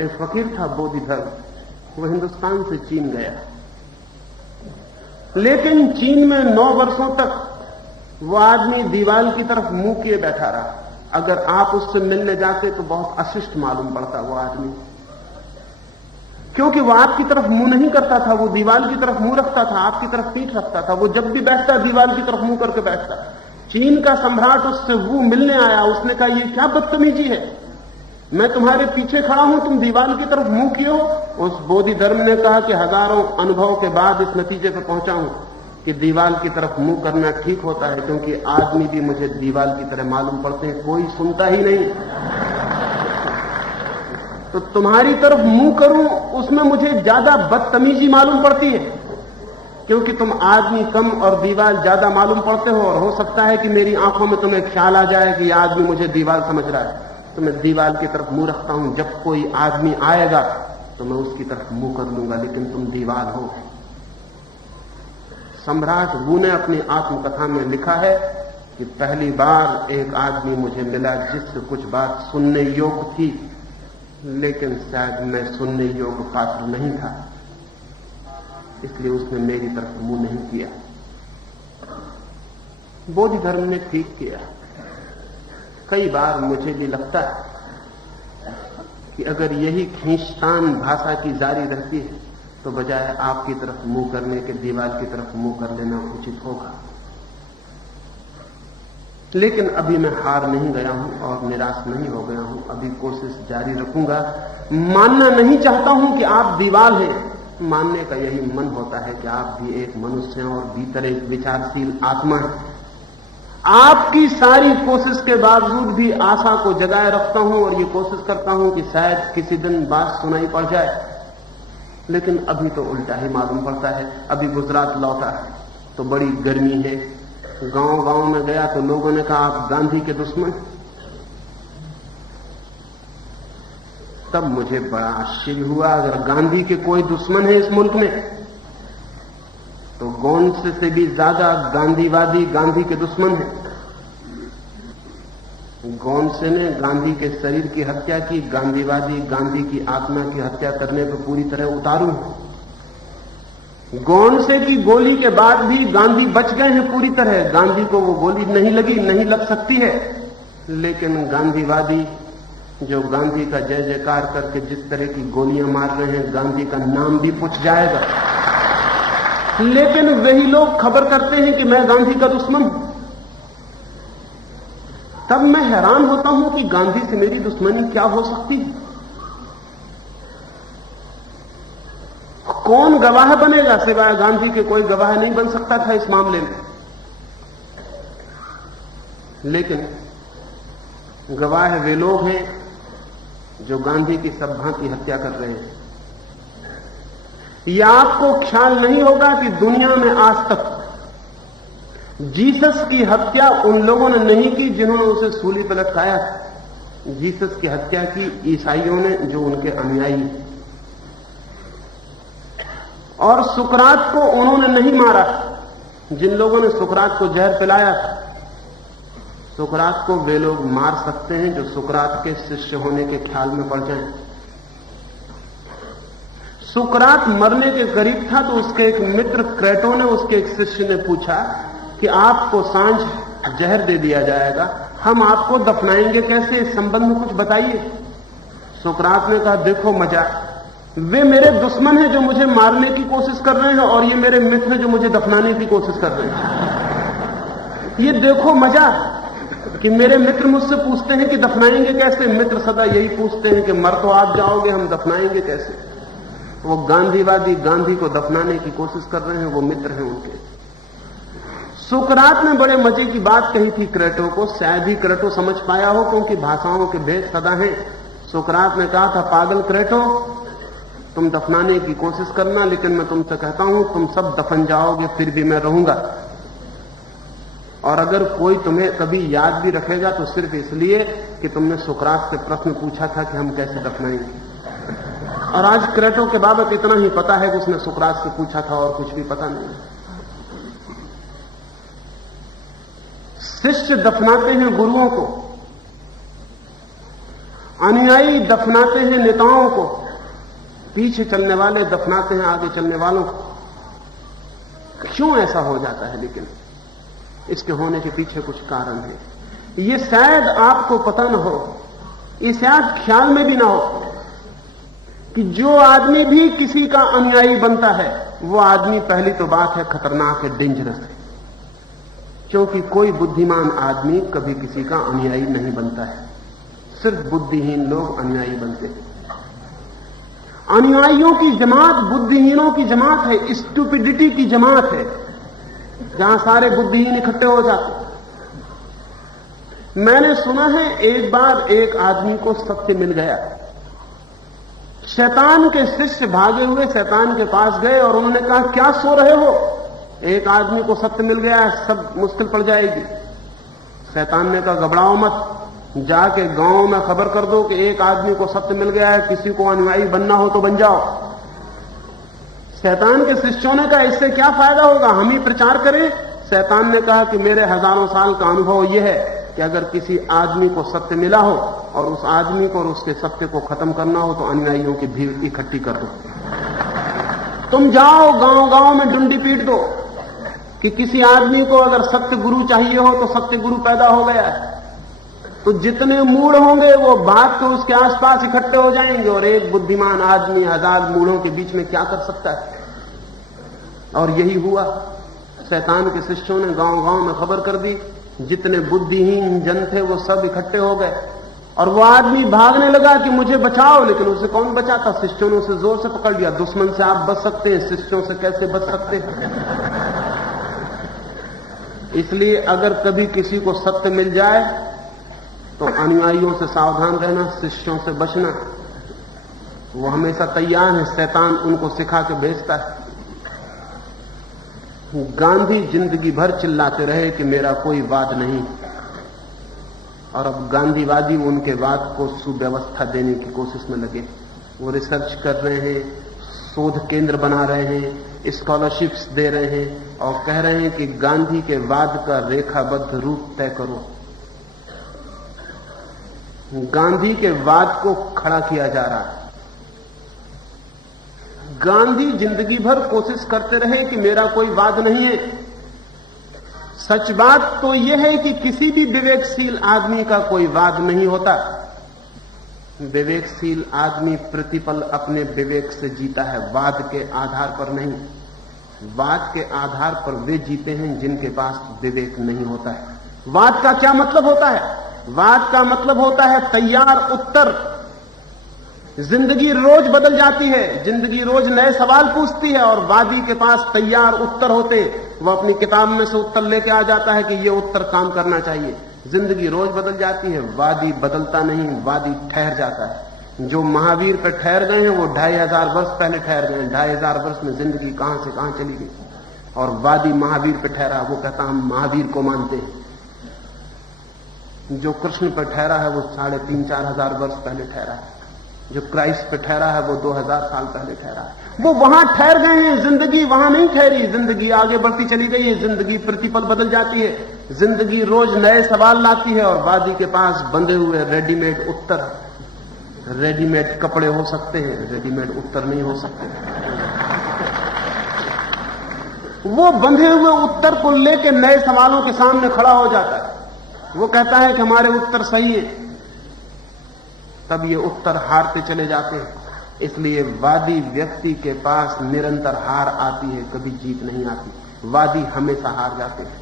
एक फकीर था बोधिधर्म, वो हिंदुस्तान से चीन गया, लेकिन चीन में 9 वर्षों तक वो आदमी दीवार की तरफ मुंह किए बैठा रहा। अगर आप उससे मिलने जाते तो बहुत अशिष्ट मालूम पड़ता वो आदमी, क्योंकि वो आपकी तरफ मुंह नहीं करता था, वो दीवार की तरफ मुंह रखता था, आपकी तरफ पीठ रखता था। वो जब भी बैठता दीवार की तरफ मुंह करके बैठता। चीन का सम्राट उससे वो मिलने आया, उसने कहा ये क्या बदतमीजी है, मैं तुम्हारे पीछे खड़ा हूं, तुम दीवार की तरफ मुंह किए हो। उस बोधिधर्म ने कहा कि हजारों अनुभव के बाद इस नतीजे पर पहुंचा हूं कि दीवार की तरफ मुंह करना ठीक होता है, क्योंकि आदमी भी मुझे दीवार की तरह मालूम पड़ते हैं, कोई सुनता ही नहीं। तो तुम्हारी तरफ मुंह करूं उसमें मुझे ज्यादा बदतमीजी मालूम पड़ती है, क्योंकि तुम आदमी कम और दीवार ज्यादा मालूम पड़ते हो, और हो सकता है कि मेरी आंखों में तुम्हें ख्याल आ जाए कि यह आदमी मुझे दीवार समझ रहा है, तो मैं दीवार की तरफ मुंह रखता हूं। जब कोई आदमी आएगा तो मैं उसकी तरफ मुंह कर लूंगा, लेकिन तुम दीवार हो। सम्राट वू ने अपनी आत्मकथा में लिखा है कि पहली बार एक आदमी मुझे मिला जिससे कुछ बात सुनने योग्य थी, लेकिन शायद मैं सुनने योग्य पात्र नहीं था, इसलिए उसने मेरी तरफ मुंह नहीं किया। बोधिधर्म ने ठीक किया। कई बार मुझे भी लगता है कि अगर यही खींचतान भाषा की जारी रहती है तो बजाय आपकी तरफ मुंह करने के दीवार की तरफ मुंह कर लेना उचित होगा। लेकिन अभी मैं हार नहीं गया हूं और निराश नहीं हो गया हूं, अभी कोशिश जारी रखूंगा। मानना नहीं चाहता हूं कि आप दीवार हैं, मानने का यही मन होता है कि आप भी एक मनुष्य हैं और भीतर एक विचारशील आत्मा है। आपकी सारी कोशिश के बावजूद भी आशा को जगाए रखता हूं और ये कोशिश करता हूं कि शायद किसी दिन बात सुनाई पड़ जाए, लेकिन अभी तो उल्टा ही मालूम पड़ता है। अभी गुजरात लौटा तो बड़ी गर्मी है, गांव में गया तो लोगों ने कहा आप गांधी के दुश्मन। तब मुझे बड़ा आश्चर्य हुआ, अगर गांधी के कोई दुश्मन है इस मुल्क में तो गोंडसे से भी ज्यादा गांधीवादी गांधी के दुश्मन है। गोंडसे ने गांधी के शरीर की हत्या की, गांधीवादी गांधी की आत्मा की हत्या करने पर पूरी तरह उतारू है। गोंडसे की गोली के बाद भी गांधी बच गए हैं पूरी तरह, गांधी को वो गोली नहीं लगी, नहीं लग सकती है, लेकिन गांधीवादी जो गांधी का जय जयकार करके जिस तरह की गोलियां मार रहे हैं, गांधी का नाम भी पूछ जाएगा। लेकिन वही लोग खबर करते हैं कि मैं गांधी का दुश्मन हूं। तब मैं हैरान होता हूं कि गांधी से मेरी दुश्मनी क्या हो सकती है। कौन गवाह बनेगा, सिवाय गांधी के कोई गवाह नहीं बन सकता था इस मामले में। लेकिन गवाह वे लोग हैं जो गांधी की सब भांति हत्या कर रहे हैं। यह आपको ख्याल नहीं होगा कि दुनिया में आज तक जीसस की हत्या उन लोगों ने नहीं की जिन्होंने उसे सूली पर लटकाया था। जीसस की हत्या की ईसाइयों ने, जो उनके अनुयायी, और सुकरात को उन्होंने नहीं मारा। जिन लोगों ने सुकरात को जहर पिलाया था, सुकरात को वे लोग मार सकते हैं जो सुकरात के शिष्य होने के ख्याल में पड़ जाएं। सुकरात मरने के करीब था तो उसके एक मित्र क्रेटो ने, उसके एक शिष्य ने पूछा कि आपको सांझ जहर दे दिया जाएगा, हम आपको दफनाएंगे कैसे, इस संबंध में कुछ बताइए। सुकरात ने कहा देखो मजा, वे मेरे दुश्मन हैं जो मुझे मारने की कोशिश कर रहे हैं, और ये मेरे मित्र हैं जो मुझे दफनाने की कोशिश कर रहे हैं। ये देखो मजा कि मेरे मित्र मुझसे पूछते हैं कि दफनाएंगे कैसे, मित्र सदा यही पूछते हैं कि मर तो आप जाओगे, हम दफनाएंगे कैसे। वो गांधीवादी गांधी को दफनाने की कोशिश कर रहे हैं, वो मित्र हैं उनके। सुकरात ने बड़े मजे की बात कही थी क्रेटो को, शायद ही क्रेटो समझ पाया हो, क्योंकि भाषाओं के भेद सदा हैं। सुकरात ने कहा था पागल क्रेटो, तुम दफनाने की कोशिश करना, लेकिन मैं तुमसे कहता हूं तुम सब दफन जाओगे, फिर भी मैं रहूंगा। और अगर कोई तुम्हें कभी याद भी रखेगा तो सिर्फ इसलिए कि तुमने सुकरात से प्रश्न पूछा था कि हम कैसे दफनाएंगे। और आज क्रेटो के बाबत इतना ही पता है कि उसने सुकरात से पूछा था और कुछ भी पता नहीं। शिष्य दफनाते हैं गुरुओं को, अनुयायी दफनाते हैं नेताओं को, पीछे चलने वाले दफनाते हैं आगे चलने वालों को। क्यों ऐसा हो जाता है? लेकिन इसके होने के पीछे कुछ कारण है। ये शायद आपको पता न हो, ये शायद ख्याल में भी ना हो कि जो आदमी भी किसी का अनुयायी बनता है वो आदमी पहली तो बात है खतरनाक है, डेंजरस है। क्योंकि कोई बुद्धिमान आदमी कभी किसी का अनुयायी नहीं बनता है, सिर्फ बुद्धिहीन लोग अनुयायी बनते हैं। अनुयायियों की जमात बुद्धिहीनों की जमात है, स्टूपिडिटी की जमात है, जहां सारे बुद्धिहीन इकट्ठे हो जाते हैं। मैंने सुना है एक बार एक आदमी को सत्य मिल गया। शैतान के शिष्य भागे हुए शैतान के पास गए और उन्होंने कहा, क्या सो रहे हो? एक आदमी को सत्य मिल गया, सब मुश्किल पड़ जाएगी। शैतान ने कहा, घबराओ मत, जाके गांव में खबर कर दो कि एक आदमी को सत्य मिल गया है, किसी को अनुयायी बनना हो तो बन जाओ। शैतान के शिष्यों ने कहा, इससे क्या फायदा होगा, हम ही प्रचार करें। शैतान ने कहा कि मेरे हजारों साल का अनुभव यह है कि अगर किसी आदमी को सत्य मिला हो और उस आदमी को और उसके सत्य को खत्म करना हो तो अनुयायियों की भीड़ इकट्ठी कर दो। तुम जाओ गांव गांव में डुंडी पीट दो कि किसी आदमी को अगर सत्य गुरु चाहिए हो तो सत्य गुरु पैदा हो गया है। तो जितने मूढ़ होंगे वो भाग के उसके आसपास इकट्ठे हो जाएंगे, और एक बुद्धिमान आदमी हजार मूढ़ों के बीच में क्या कर सकता है? और यही हुआ। शैतान के शिष्यों ने गांव गांव में खबर कर दी, जितने बुद्धिहीन जन थे वो सब इकट्ठे हो गए, और वो आदमी भागने लगा कि मुझे बचाओ, लेकिन उसे कौन बचाता? शिष्यों ने उसे जोर से पकड़ लिया। दुश्मन से आप बच सकते हैं, शिष्यों से कैसे बच सकते हैं? इसलिए अगर कभी किसी को सत्य मिल जाए तो अनुयायियों से सावधान रहना, शिष्यों से बचना। वो हमेशा तैयार है, शैतान उनको सिखा के भेजता है। गांधी जिंदगी भर चिल्लाते रहे कि मेरा कोई वाद नहीं, और अब गांधीवादी उनके वाद को सुव्यवस्था देने की कोशिश में लगे। वो रिसर्च कर रहे हैं, शोध केंद्र बना रहे हैं, स्कॉलरशिप्स दे रहे हैं, और कह रहे हैं कि गांधी के वाद का रेखाबद्ध रूप तय करो। गांधी के वाद को खड़ा किया जा रहा है। गांधी जिंदगी भर कोशिश करते रहे कि मेरा कोई वाद नहीं है। सच बात तो यह है कि किसी भी विवेकशील आदमी का कोई वाद नहीं होता। विवेकशील आदमी प्रतिपल अपने विवेक से जीता है, वाद के आधार पर नहीं। वाद के आधार पर वे जीते हैं जिनके पास विवेक नहीं होता है। वाद का क्या मतलब होता है? वाद का मतलब होता है तैयार उत्तर। जिंदगी रोज बदल जाती है, जिंदगी रोज नए सवाल पूछती है, और वादी के पास तैयार उत्तर होते। वो अपनी किताब में से उत्तर लेके आ जाता है कि ये उत्तर काम करना चाहिए। जिंदगी रोज बदल जाती है, वादी बदलता नहीं, वादी ठहर जाता है। जो महावीर पर ठहर गए हैं वो 2500 वर्ष पहले ठहर गए हैं। 2500 वर्ष में जिंदगी कहां से कहां चली गई। और वादी महावीर पर ठहरा, वो कहता हम महावीर को मानते हैं। जो कृष्ण पर ठहरा है वो 3500-4000 हजार वर्ष पहले ठहरा है। जो क्राइस्ट पे ठहरा है वो 2000 साल पहले ठहरा है। वो वहां ठहर गए हैं, जिंदगी वहां नहीं ठहरी। जिंदगी आगे बढ़ती चली गई है, जिंदगी प्रतिपल बदल जाती है। जिंदगी रोज नए सवाल लाती है, और वादी के पास बंधे हुए रेडीमेड उत्तर। रेडीमेड कपड़े हो सकते हैं, रेडीमेड उत्तर नहीं हो सकते। वो बंधे हुए उत्तर को लेकर नए सवालों के सामने खड़ा हो जाता है। वो कहता है कि हमारे उत्तर सही है, तब ये उत्तर हारते चले जाते हैं। इसलिए वादी व्यक्ति के पास निरंतर हार आती है, कभी जीत नहीं आती। वादी हमेशा हार जाते हैं।